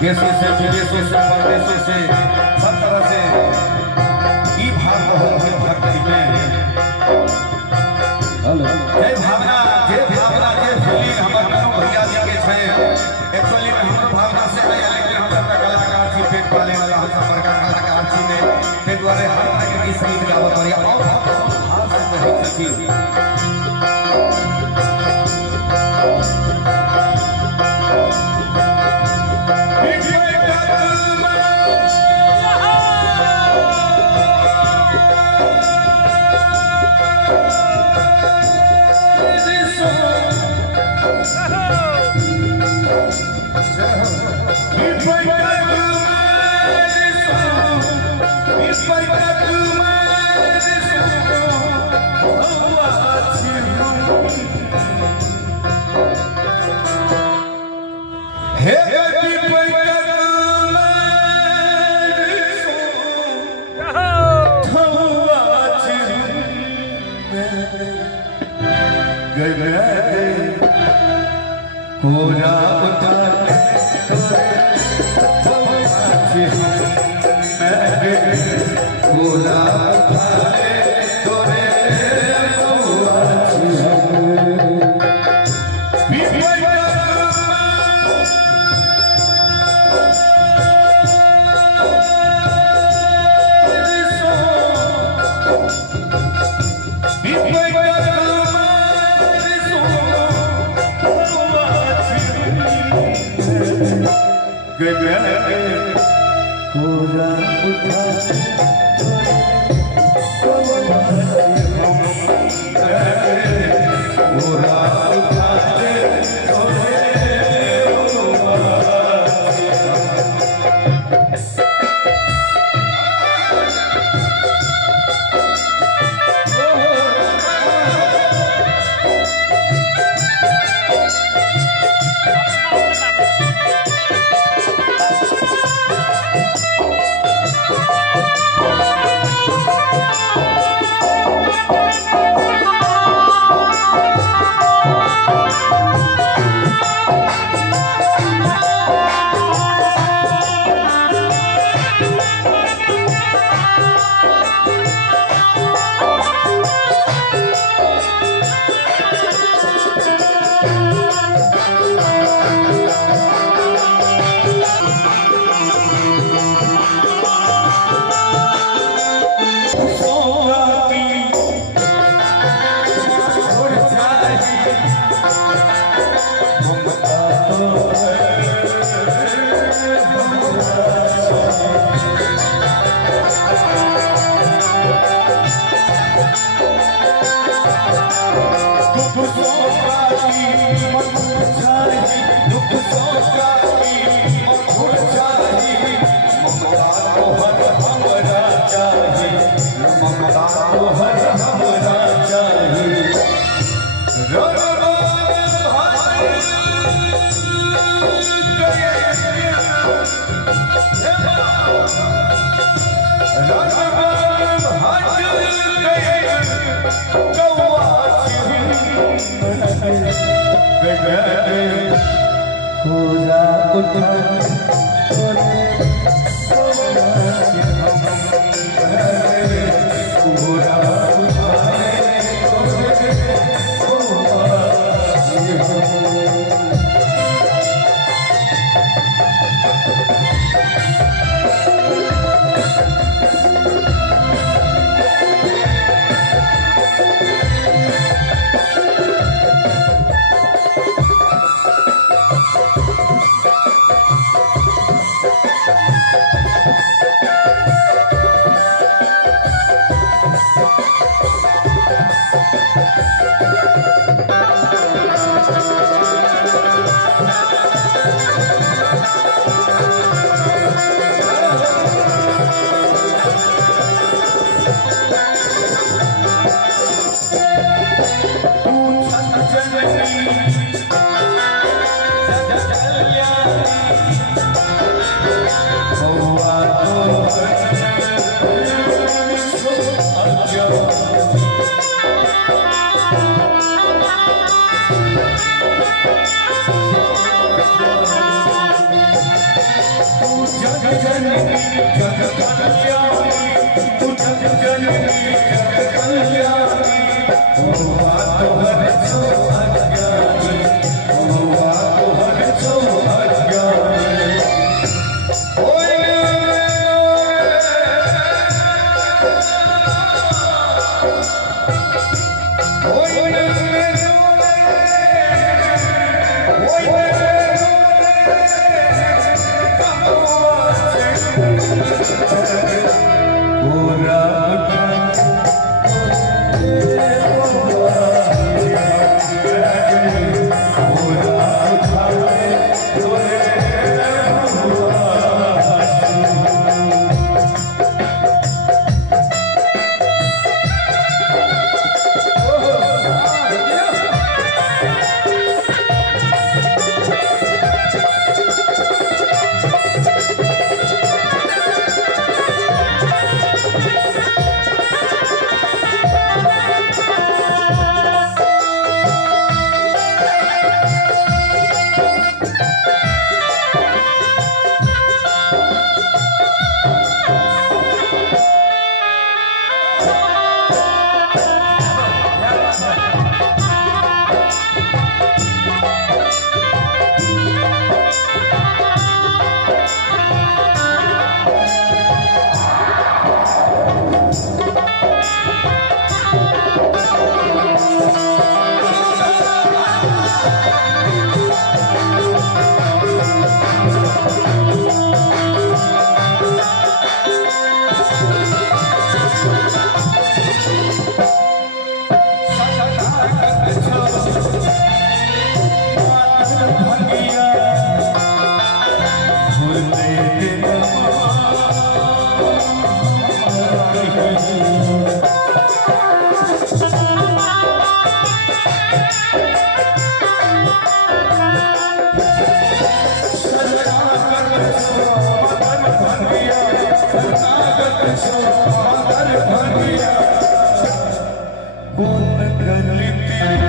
देशों से विदेशों से परदेशों से सब तरह से ई भाग रहो के भक्ति में जय भावना जय फीलिंग हमर मनो भैया जी के छै एक्चुअली हमर भावना से नहीं है लेकिन हम सब कलाकार छी पेट पाले वाला हम सब बड़का कलाकार छी ने ते द्वारे हर तरह के गीत गावत और बहुत हाथ से है सखी पूरा उठा पूरा पूरा उठा पूरा उठा जननी जग कल्याणी तू जग जननी जग कल्याणी हुआ तो हर सो अज्ञानी हुआ तो हर सो अज्ञानी Con